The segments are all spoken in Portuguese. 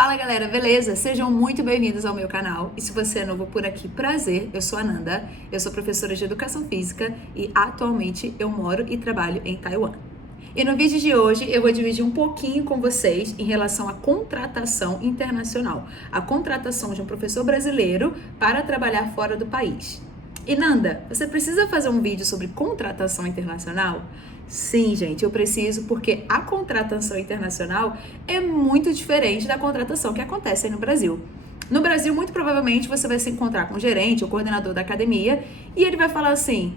Fala galera, beleza? Sejam muito bem-vindos ao meu canal. E se você é novo por aqui, prazer, eu sou a Nanda, eu sou professora de Educação Física e atualmente eu moro e trabalho em Taiwan. E no vídeo de hoje eu vou dividir um pouquinho com vocês em relação à contratação internacional, a contratação de um professor brasileiro para trabalhar fora do país. E Nanda, você precisa fazer um vídeo sobre contratação internacional? Sim, gente, eu preciso porque a contratação internacional é muito diferente da contratação que acontece aí no Brasil. No Brasil, muito provavelmente, você vai se encontrar com o gerente ou coordenador da academia e ele vai falar assim,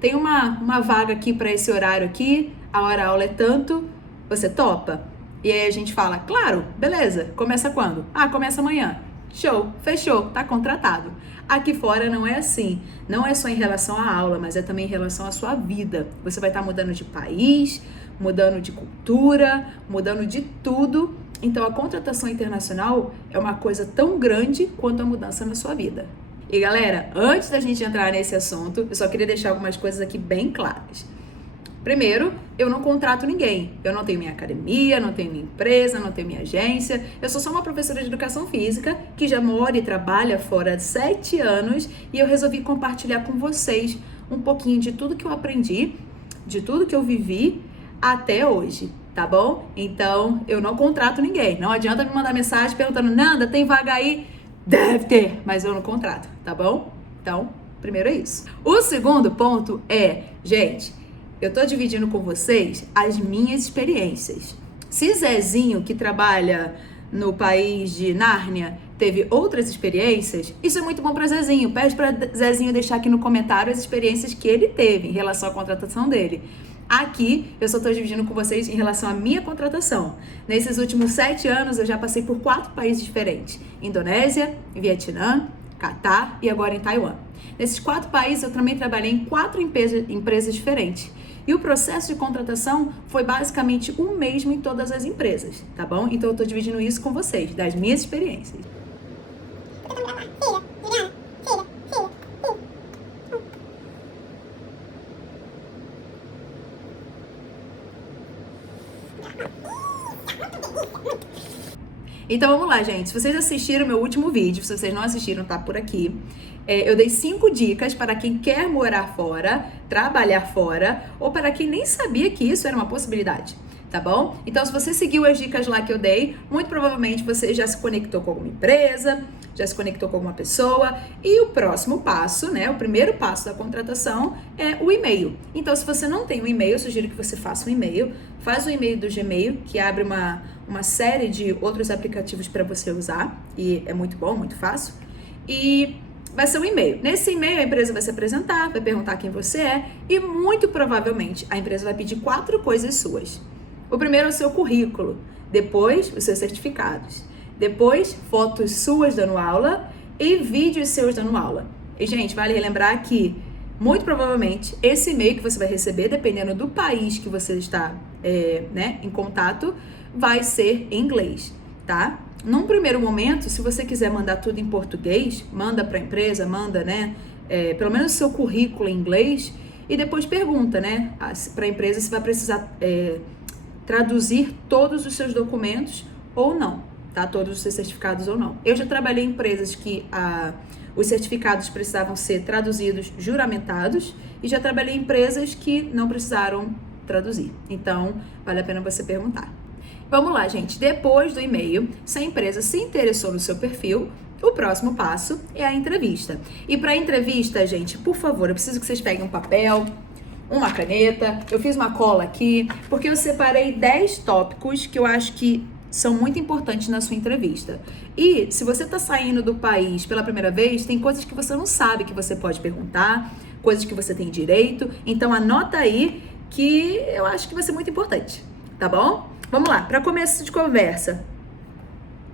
tem uma vaga aqui para esse horário aqui, a hora-aula é tanto, você topa? E aí a gente fala, claro, beleza, começa quando? Começa amanhã. Show, fechou, tá contratado. Aqui fora não é assim, não é só em relação à aula, mas é também em relação à sua vida. Você vai estar mudando de país, mudando de cultura, mudando de tudo. Então a contratação internacional é uma coisa tão grande quanto a mudança na sua vida. E galera, antes da gente entrar nesse assunto, eu só queria deixar algumas coisas aqui bem claras. Primeiro, eu não contrato ninguém. Eu não tenho minha academia, não tenho minha empresa, não tenho minha agência. Eu sou só uma professora de educação física que já mora e trabalha fora há 7 anos e eu resolvi compartilhar com vocês um pouquinho de tudo que eu aprendi, de tudo que eu vivi até hoje, tá bom? Então, eu não contrato ninguém. Não adianta me mandar mensagem perguntando, Nanda, tem vaga aí? Deve ter, mas eu não contrato, tá bom? Então, primeiro é isso. O segundo ponto é, gente, eu tô dividindo com vocês as minhas experiências. Se Zezinho, que trabalha no país de Nárnia, teve outras experiências, isso é muito bom para Zezinho. Pede para Zezinho deixar aqui no comentário as experiências que ele teve em relação à contratação dele. Aqui, eu só tô dividindo com vocês em relação à minha contratação. Nesses últimos 7 anos, eu já passei por 4 países diferentes. Indonésia, Vietnã, Catar e agora em Taiwan. Nesses 4 países, eu também trabalhei em 4 empresas diferentes. E o processo de contratação foi basicamente o mesmo em todas as empresas, tá bom? Então, eu tô dividindo isso com vocês, das minhas experiências. Então vamos lá, gente. Se vocês assistiram meu último vídeo, se vocês não assistiram, tá por aqui. Eu dei 5 dicas para quem quer morar fora, trabalhar fora, ou para quem nem sabia que isso era uma possibilidade, tá bom? Então, se você seguiu as dicas lá que eu dei, muito provavelmente você já se conectou com alguma empresa, já se conectou com alguma pessoa, e o próximo passo, né, o primeiro passo da contratação é o e-mail. Então, se você não tem um e-mail, eu sugiro que você faça um e-mail, faz o e-mail do Gmail, que abre uma série de outros aplicativos para você usar, e é muito bom, muito fácil, e vai ser um e-mail. Nesse e-mail, a empresa vai se apresentar, vai perguntar quem você é, e muito provavelmente a empresa vai pedir 4 coisas suas. O primeiro é o seu currículo, depois os seus certificados, depois fotos suas dando aula e vídeos seus dando aula. E, gente, vale relembrar que, muito provavelmente, esse e-mail que você vai receber, dependendo do país que você está em contato, vai ser em inglês, tá? Num primeiro momento, se você quiser mandar tudo em português, manda para a empresa, manda, pelo menos o seu currículo em inglês, e depois pergunta, para a empresa se vai precisar traduzir todos os seus documentos ou não, tá? Todos os seus certificados ou não. Eu já trabalhei em empresas que os certificados precisavam ser traduzidos, juramentados, e já trabalhei em empresas que não precisaram traduzir. Então, vale a pena você perguntar. Vamos lá, gente. Depois do e-mail, se a empresa se interessou no seu perfil, o próximo passo é a entrevista. E para a entrevista, gente, por favor, eu preciso que vocês peguem um papel, uma caneta, eu fiz uma cola aqui, porque eu separei 10 tópicos que eu acho que são muito importantes na sua entrevista. E se você está saindo do país pela primeira vez, tem coisas que você não sabe que você pode perguntar, coisas que você tem direito, então anota aí que eu acho que vai ser muito importante, tá bom? Vamos lá, para começo de conversa,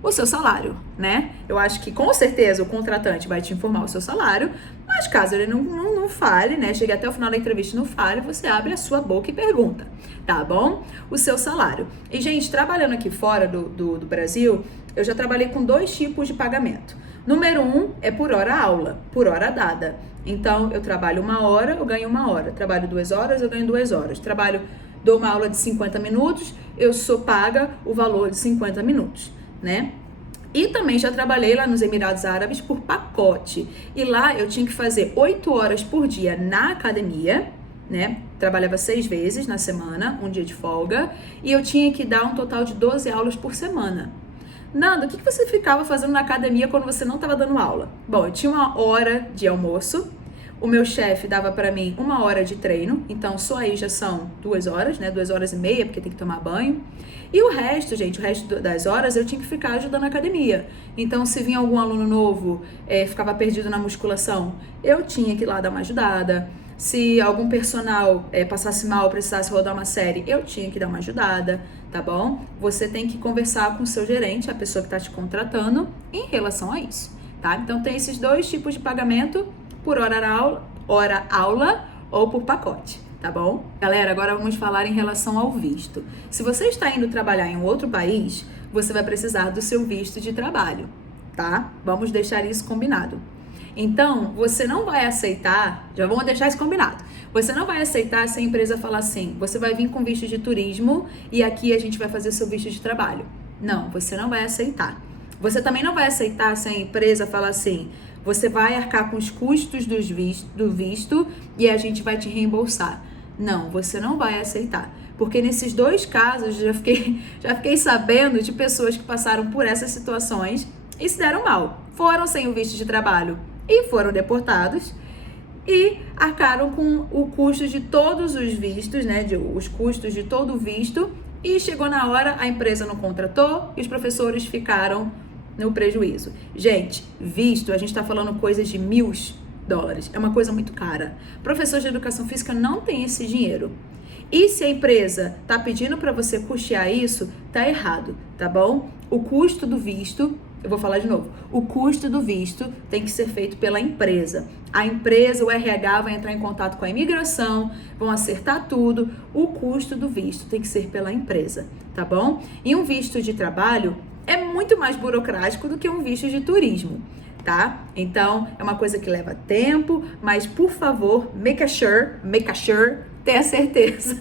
o seu salário, né? Eu acho que com certeza o contratante vai te informar o seu salário, mas caso ele não fale, chegue até o final da entrevista e não fale, você abre a sua boca e pergunta, tá bom? O seu salário. E, gente, trabalhando aqui fora do Brasil, eu já trabalhei com 2 tipos de pagamento. Número 1 é por hora aula, por hora dada. Então, eu trabalho 1 hora, eu ganho 1 hora. Trabalho 2 horas, eu ganho 2 horas. Dou uma aula de 50 minutos, eu sou paga o valor de 50 minutos. né? E também já trabalhei lá nos Emirados Árabes por pacote. E lá eu tinha que fazer 8 horas por dia na academia, né? Trabalhava 6 vezes na semana, um dia de folga. E eu tinha que dar um total de 12 aulas por semana. Nando, o que você ficava fazendo na academia quando você não estava dando aula? Bom, eu tinha 1 hora de almoço. O meu chefe dava para mim 1 hora de treino, então só aí já são 2 horas, né? 2 horas e meia, porque tem que tomar banho. E o resto, gente, o resto das horas eu tinha que ficar ajudando a academia. Então, se vinha algum aluno novo, ficava perdido na musculação, eu tinha que ir lá dar uma ajudada. Se algum personal passasse mal, precisasse rodar uma série, eu tinha que dar uma ajudada, tá bom? Você tem que conversar com o seu gerente, a pessoa que está te contratando, em relação a isso, tá? Então, tem esses 2 tipos de pagamento, por hora aula ou por pacote, tá bom? Galera, agora vamos falar em relação ao visto. Se você está indo trabalhar em um outro país, você vai precisar do seu visto de trabalho, tá? Vamos deixar isso combinado. Então, você não vai aceitar, já vamos deixar isso combinado. Você não vai aceitar se a empresa falar assim, você vai vir com visto de turismo e aqui a gente vai fazer seu visto de trabalho. Não, você não vai aceitar. Você também não vai aceitar se a empresa falar assim, você vai arcar com os custos do visto e a gente vai te reembolsar. Não, você não vai aceitar. Porque nesses 2 casos, já fiquei sabendo de pessoas que passaram por essas situações e se deram mal. Foram sem o visto de trabalho e foram deportados e arcaram com o custo de todos os vistos, né? Os custos de todo o visto, e chegou na hora, a empresa não contratou e os professores ficaram no prejuízo. Gente, visto, a gente está falando coisas de $1.000. É uma coisa muito cara. Professores de educação física não tem esse dinheiro. E se a empresa tá pedindo para você custear isso, tá errado, tá bom? O custo do visto, eu vou falar de novo, o custo do visto tem que ser feito pela empresa. A empresa, o RH vai entrar em contato com a imigração, vão acertar tudo. O custo do visto tem que ser pela empresa, tá bom? E um visto de trabalho é muito mais burocrático do que um visto de turismo, tá? Então, é uma coisa que leva tempo, mas por favor, make sure, tenha certeza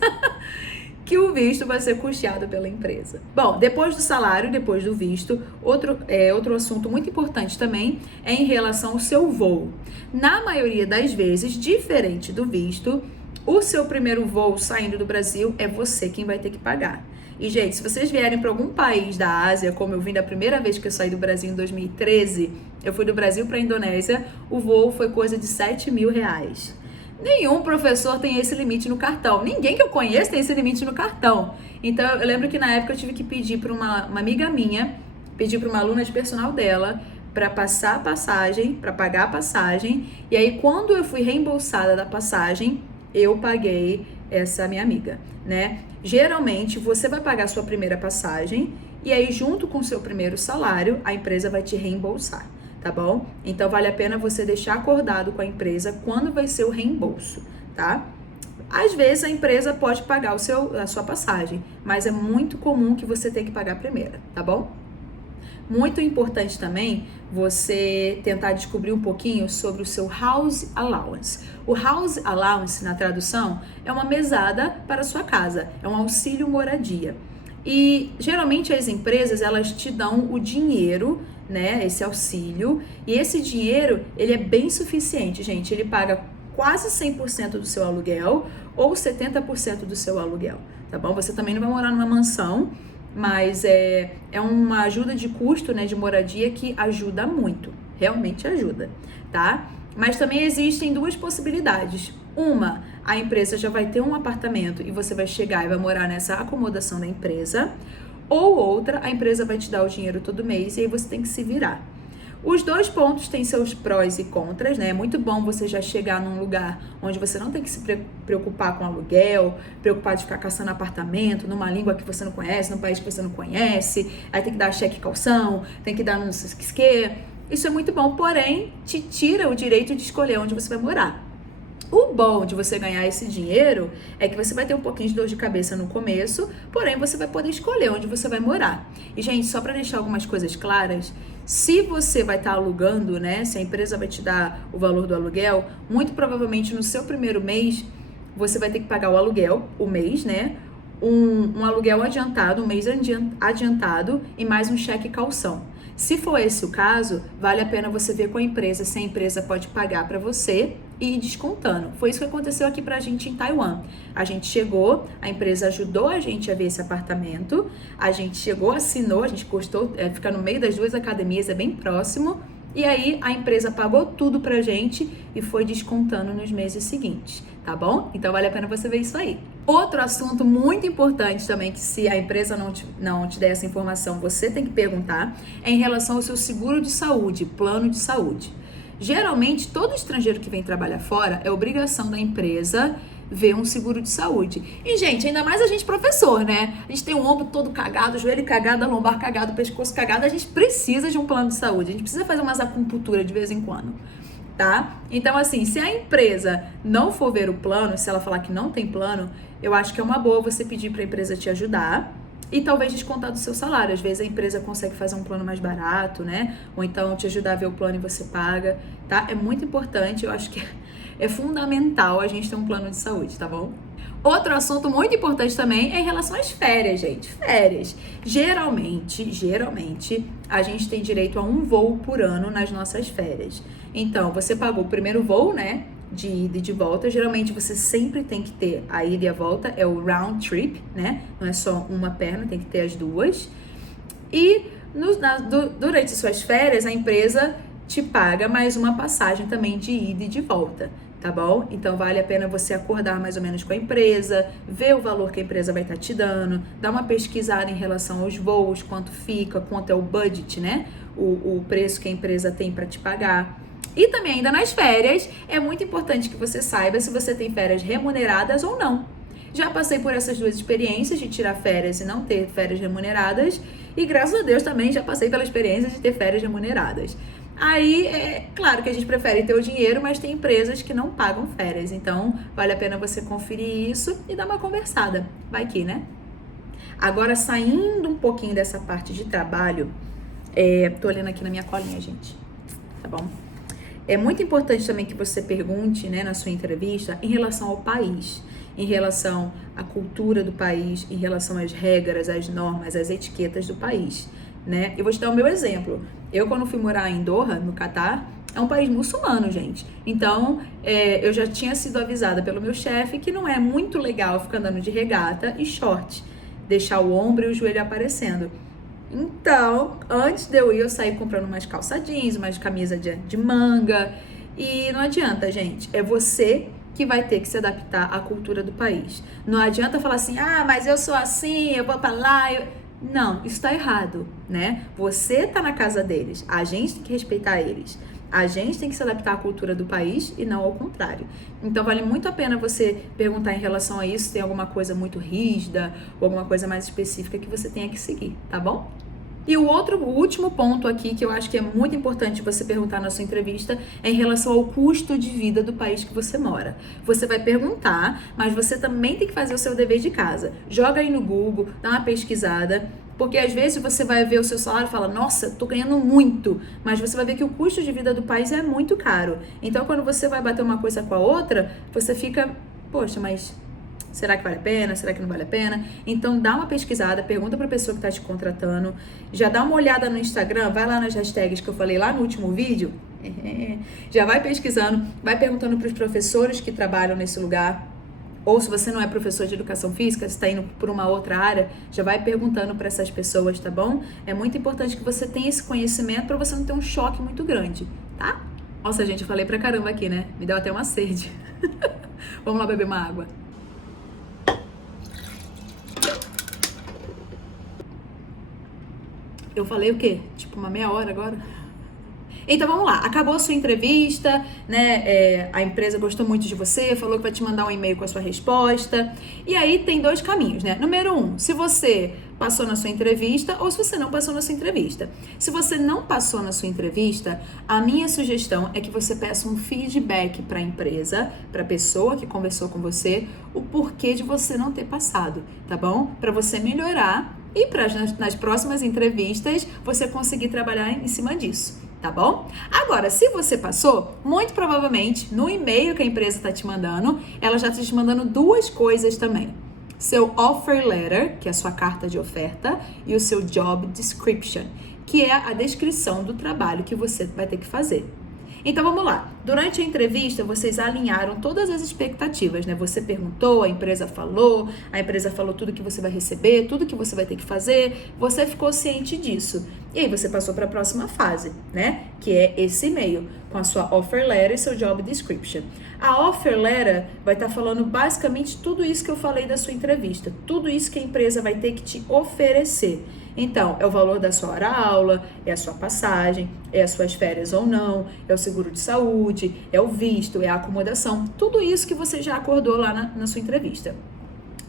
que o visto vai ser custeado pela empresa. Bom, depois do salário, depois do visto, outro assunto muito importante também é em relação ao seu voo. Na maioria das vezes, diferente do visto, o seu primeiro voo saindo do Brasil é você quem vai ter que pagar. E, gente, se vocês vierem para algum país da Ásia, como eu vim da primeira vez que eu saí do Brasil em 2013, eu fui do Brasil para a Indonésia, o voo foi coisa de R$7.000. Nenhum professor tem esse limite no cartão. Ninguém que eu conheço tem esse limite no cartão. Então, eu lembro que na época eu tive que pedir para uma amiga minha, pedir para uma aluna de personal dela, para passar a passagem, para pagar a passagem. E aí, quando eu fui reembolsada da passagem, eu paguei essa minha amiga, né? Geralmente, você vai pagar a sua primeira passagem e aí, junto com o seu primeiro salário, a empresa vai te reembolsar, tá bom? Então, vale a pena você deixar acordado com a empresa quando vai ser o reembolso, tá? Às vezes, a empresa pode pagar a sua passagem, mas é muito comum que você tenha que pagar a primeira, tá bom? Muito importante também você tentar descobrir um pouquinho sobre o seu House Allowance. O House Allowance, na tradução, é uma mesada para a sua casa, é um auxílio moradia. E geralmente as empresas, elas te dão o dinheiro, né, esse auxílio, e esse dinheiro, ele é bem suficiente, gente. Ele paga quase 100% do seu aluguel ou 70% do seu aluguel, tá bom? Você também não vai morar numa mansão, mas é uma ajuda de custo, né, de moradia que ajuda muito, realmente ajuda, tá? Mas também existem 2 possibilidades. Uma, a empresa já vai ter um apartamento e você vai chegar e vai morar nessa acomodação da empresa, ou outra, a empresa vai te dar o dinheiro todo mês e aí você tem que se virar. Os 2 pontos têm seus prós e contras, né? É muito bom você já chegar num lugar onde você não tem que se preocupar com aluguel, preocupar de ficar caçando apartamento, numa língua que você não conhece, num país que você não conhece, aí tem que dar cheque calção, tem que dar não sei o que. Isso é muito bom, porém, te tira o direito de escolher onde você vai morar. O bom de você ganhar esse dinheiro é que você vai ter um pouquinho de dor de cabeça no começo, porém você vai poder escolher onde você vai morar. E, gente, só para deixar algumas coisas claras, se você vai estar alugando, né, se a empresa vai te dar o valor do aluguel, muito provavelmente no seu primeiro mês, você vai ter que pagar o aluguel, o mês, né, um aluguel adiantado, um mês adiantado e mais um cheque calção. Se for esse o caso, vale a pena você ver com a empresa se a empresa pode pagar para você e ir descontando. Foi isso que aconteceu aqui pra gente em Taiwan. A gente chegou, a empresa ajudou a gente a ver esse apartamento, a gente chegou, assinou, a gente gostou, fica no meio das duas academias, é bem próximo, e aí a empresa pagou tudo pra gente e foi descontando nos meses seguintes, tá bom? Então vale a pena você ver isso aí. Outro assunto muito importante também, que se a empresa não te der essa informação, você tem que perguntar, é em relação ao seu seguro de saúde, plano de saúde. Geralmente, todo estrangeiro que vem trabalhar fora, é obrigação da empresa ver um seguro de saúde. E, gente, ainda mais a gente professor, né? A gente tem o ombro todo cagado, o joelho cagado, a lombar cagado, o pescoço cagado, a gente precisa de um plano de saúde, a gente precisa fazer umas acupuntura de vez em quando, tá? Então, assim, se a empresa não for ver o plano, se ela falar que não tem plano, eu acho que é uma boa você pedir para a empresa te ajudar e talvez descontar do seu salário. Às vezes a empresa consegue fazer um plano mais barato, né? Ou então te ajudar a ver o plano e você paga, tá? É muito importante, eu acho que é fundamental a gente ter um plano de saúde, tá bom? Outro assunto muito importante também é em relação às férias, gente. Férias. Geralmente, a gente tem direito a um voo por ano nas nossas férias. Então, você pagou o primeiro voo, né? De ida e de volta. Geralmente, você sempre tem que ter a ida e a volta. É o round trip, né? Não é só uma perna, tem que ter as duas. E durante suas férias, a empresa te paga mais uma passagem também de ida e de volta. Tá bom? Então vale a pena você acordar mais ou menos com a empresa, ver o valor que a empresa vai estar te dando, dar uma pesquisada em relação aos voos, quanto fica, quanto é o budget, né? O preço que a empresa tem para te pagar. E também ainda nas férias, é muito importante que você saiba se você tem férias remuneradas ou não. Já passei por essas duas experiências de tirar férias e não ter férias remuneradas, e graças a Deus também já passei pela experiência de ter férias remuneradas. Aí, é claro que a gente prefere ter o dinheiro, mas tem empresas que não pagam férias. Então, vale a pena você conferir isso e dar uma conversada. Vai que, né? Agora, saindo um pouquinho dessa parte de trabalho, tô olhando aqui na minha colinha, gente. Tá bom? É muito importante também que você pergunte, né, na sua entrevista, em relação ao país, em relação à cultura do país, em relação às regras, às normas, às etiquetas do país, né? Eu vou te dar o meu exemplo. Eu, quando fui morar em Doha, no Catar, é um país muçulmano, gente. Então, eu já tinha sido avisada pelo meu chefe que não é muito legal ficar andando de regata e short, deixar o ombro e o joelho aparecendo. Então, antes de eu ir, eu saí comprando umas calça jeans, umas camisas de manga. E não adianta, gente. É você que vai ter que se adaptar à cultura do país. Não adianta falar assim, mas eu sou assim, eu vou pra lá... Não, isso tá errado, né? Você tá na casa deles, a gente tem que respeitar eles. A gente tem que se adaptar à cultura do país e não ao contrário. Então, vale muito a pena você perguntar em relação a isso, se tem alguma coisa muito rígida ou alguma coisa mais específica que você tenha que seguir, tá bom? E o último ponto aqui que eu acho que é muito importante você perguntar na sua entrevista é em relação ao custo de vida do país que você mora. Você vai perguntar, mas você também tem que fazer o seu dever de casa. Joga aí no Google, dá uma pesquisada, porque às vezes você vai ver o seu salário e fala, nossa, tô ganhando muito, mas você vai ver que o custo de vida do país é muito caro. Então, quando você vai bater uma coisa com a outra, você fica, poxa, mas... será que vale a pena? Será que não vale a pena? Então, dá uma pesquisada, pergunta para a pessoa que está te contratando. Já dá uma olhada no Instagram, vai lá nas hashtags que eu falei lá no último vídeo. Já vai pesquisando, vai perguntando para os professores que trabalham nesse lugar. Ou se você não é professor de educação física, se está indo por uma outra área, já vai perguntando para essas pessoas, tá bom? É muito importante que você tenha esse conhecimento para você não ter um choque muito grande, tá? Nossa, gente, eu falei pra caramba aqui, né? Me deu até uma sede. Vamos lá beber uma água. Eu falei o quê? Tipo uma meia hora agora? Então vamos lá, acabou a sua entrevista, né? A empresa gostou muito de você, falou que vai te mandar um e-mail com a sua resposta. E aí tem dois caminhos, né? Número 1, se você passou na sua entrevista ou se você não passou na sua entrevista. Se você não passou na sua entrevista, a minha sugestão é que você peça um feedback para a empresa, para a pessoa que conversou com você, o porquê de você não ter passado, tá bom? Para você melhorar e para nas próximas entrevistas você conseguir trabalhar em cima disso. Tá bom? Agora, se você passou, muito provavelmente no e-mail que a empresa está te mandando, ela já está te mandando duas coisas também. seu offer letter, que é a sua carta de oferta, e o seu job description, que é a descrição do trabalho que você vai ter que fazer. Então vamos lá, durante a entrevista vocês alinharam todas as expectativas, né? Você perguntou, a empresa falou tudo que você vai receber, tudo que você vai ter que fazer, você ficou ciente disso. E aí você passou para a próxima fase, né? Que é esse e-mail, com a sua offer letter e seu job description. A offer letter vai estar falando basicamente tudo isso que eu falei da sua entrevista, tudo isso que a empresa vai ter que te oferecer. Então, é o valor da sua hora-aula, é a sua passagem, é as suas férias ou não, é o seguro de saúde, é o visto, é a acomodação, tudo isso que você já acordou lá na sua entrevista.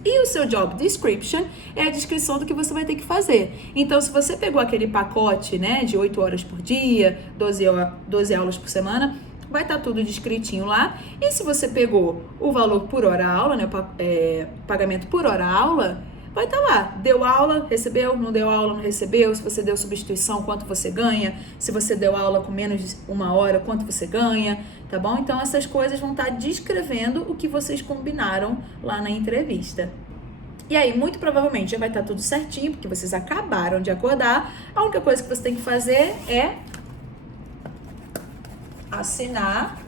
E o seu job description é a descrição do que você vai ter que fazer. Então, se você pegou aquele pacote, né, de 8 horas por dia, 12 aulas por semana, vai estar tudo descritinho lá. E se você pegou o valor por hora-aula, né, pagamento por hora-aula, vai estar lá, deu aula, recebeu, não deu aula, não recebeu, se você deu substituição, quanto você ganha, se você deu aula com menos de 1 hora, quanto você ganha, tá bom? Então, essas coisas vão estar descrevendo o que vocês combinaram lá na entrevista. E aí, muito provavelmente, já vai estar tudo certinho, porque vocês acabaram de acordar. A única coisa que você tem que fazer é assinar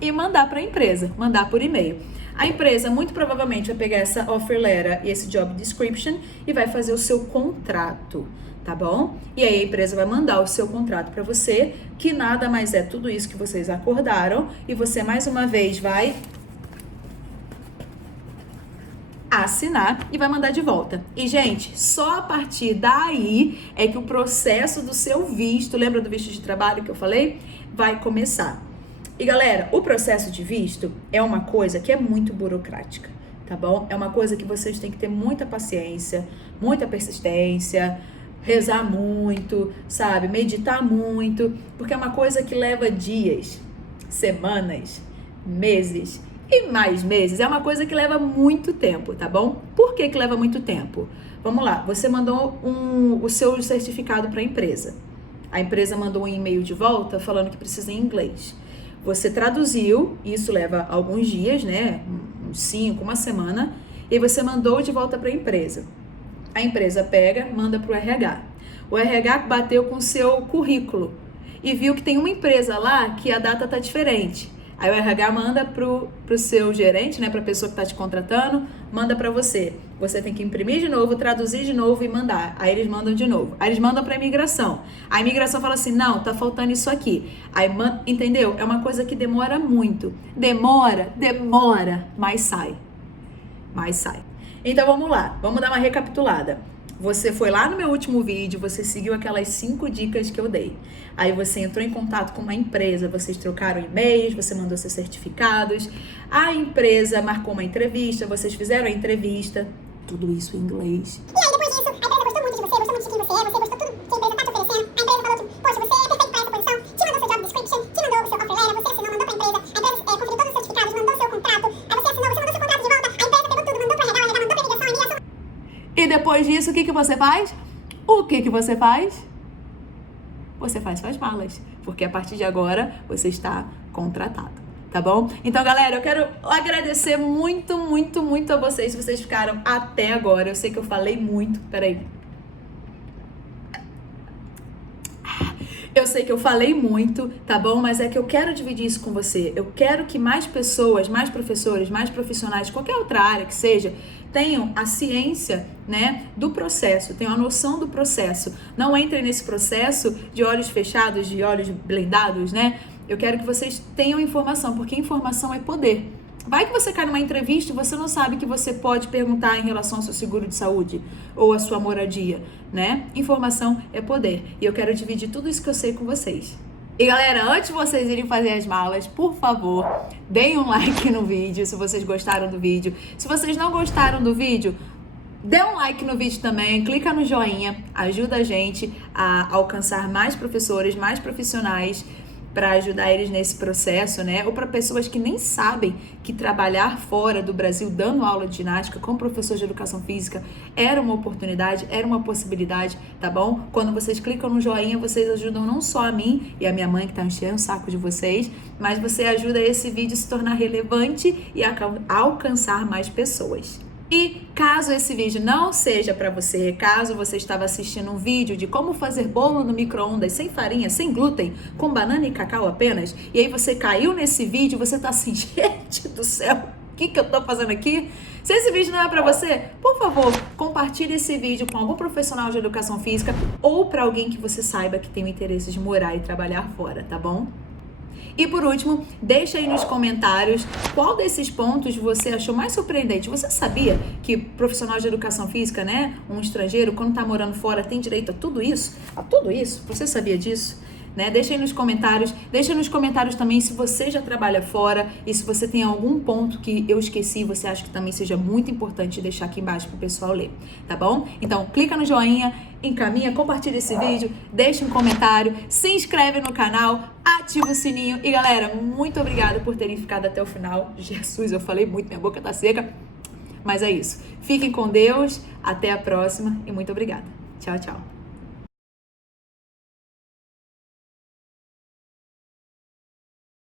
e mandar para a empresa, mandar por e-mail. A empresa muito provavelmente vai pegar essa offer letter e esse job description e vai fazer o seu contrato, tá bom? E aí a empresa vai mandar o seu contrato para você, que nada mais é tudo isso que vocês acordaram, e você mais uma vez vai assinar e vai mandar de volta. E, gente, só a partir daí é que o processo do seu visto, lembra do visto de trabalho que eu falei? Vai começar. E galera, o processo de visto é uma coisa que é muito burocrática, tá bom? É uma coisa que vocês têm que ter muita paciência, muita persistência, rezar muito, sabe? Meditar muito, porque é uma coisa que leva dias, semanas, meses e mais meses. É uma coisa que leva muito tempo, tá bom? Por que leva muito tempo? Vamos lá, você mandou o seu certificado para a empresa. A empresa mandou um e-mail de volta falando que precisa em inglês. Você traduziu, isso leva alguns dias, né? Uns 5, uma semana, e você mandou de volta para a empresa. A empresa pega, manda para o RH. O RH bateu com o seu currículo e viu que tem uma empresa lá que a data tá diferente. Aí o RH manda pro seu gerente, né, pra pessoa que tá te contratando, manda pra você. Você tem que imprimir de novo, traduzir de novo e mandar. Aí eles mandam de novo. Aí eles mandam pra imigração. A imigração fala assim, não, tá faltando isso aqui. Aí, entendeu? É uma coisa que demora muito. Demora, mas sai. Então vamos lá, vamos dar uma recapitulada. Você foi lá no meu último vídeo, você seguiu aquelas 5 dicas que eu dei. Aí você entrou em contato com uma empresa, vocês trocaram e-mails, você mandou seus certificados. A empresa marcou uma entrevista, vocês fizeram a entrevista. Tudo isso em inglês. E aí depois disso, a empresa gostou muito de você, gostou muito de quem você é, você gostou tudo que a empresa tá te oferecendo. A empresa falou que, poxa, você é perfeito para essa posição, te mandou seu job description, te mandou o seu offer letter, você assinou, mandou pra empresa, a empresa conferiu todos os certificados, mandou seu contrato, aí você assinou, você mandou seu contrato de volta, a empresa pegou tudo, mandou pra RH, mandou pra imigração, a imigração... E depois disso, o que você faz? O que você faz? Você faz suas malas, porque a partir de agora você está contratado, tá bom? Então, galera, eu quero agradecer muito a vocês, se vocês ficaram até agora. Eu sei que eu falei muito, peraí. Eu sei que eu falei muito, tá bom? Mas é que eu quero dividir isso com você. Eu quero que mais pessoas, mais professores, mais profissionais, qualquer outra área que seja, tenham a ciência, né, do processo, tenham a noção do processo. Não entrem nesse processo de olhos fechados, de olhos blindados, né? Eu quero que vocês tenham informação, porque informação é poder. Vai que você cai numa entrevista e você não sabe que você pode perguntar em relação ao seu seguro de saúde ou à sua moradia, né? Informação é poder. E eu quero dividir tudo isso que eu sei com vocês. E galera, antes de vocês irem fazer as malas, por favor, deem um like no vídeo se vocês gostaram do vídeo. Se vocês não gostaram do vídeo, dê um like no vídeo também, clica no joinha, ajuda a gente a alcançar mais professores, mais profissionais. para ajudar eles nesse processo, né? Ou para pessoas que nem sabem que trabalhar fora do Brasil dando aula de ginástica como professor de educação física era uma oportunidade, era uma possibilidade, tá bom? Quando vocês clicam no joinha, vocês ajudam não só a mim e a minha mãe que tá enchendo o saco de vocês, mas você ajuda esse vídeo a se tornar relevante e a alcançar mais pessoas. E caso esse vídeo não seja para você, caso você estava assistindo um vídeo de como fazer bolo no micro-ondas sem farinha, sem glúten, com banana e cacau apenas, e aí você caiu nesse vídeo, você tá assim, gente do céu, o que eu tô fazendo aqui? Se esse vídeo não é para você, por favor, compartilhe esse vídeo com algum profissional de educação física ou para alguém que você saiba que tem o interesse de morar e trabalhar fora, tá bom? E por último, deixa aí nos comentários qual desses pontos você achou mais surpreendente. Você sabia que profissional de educação física, né, um estrangeiro, quando tá morando fora, tem direito a tudo isso? A tudo isso? Você sabia disso? Né? Deixa aí nos comentários. Deixa nos comentários também se você já trabalha fora e se você tem algum ponto que eu esqueci, você acha que também seja muito importante deixar aqui embaixo pro pessoal ler, tá bom? Então, clica no joinha, encaminha, compartilha esse vídeo, deixa um comentário, se inscreve no canal, ativa o sininho e galera, muito obrigada por terem ficado até o final. Jesus, eu falei muito, minha boca tá seca, mas é isso. Fiquem com Deus, até a próxima e muito obrigada. Tchau, tchau.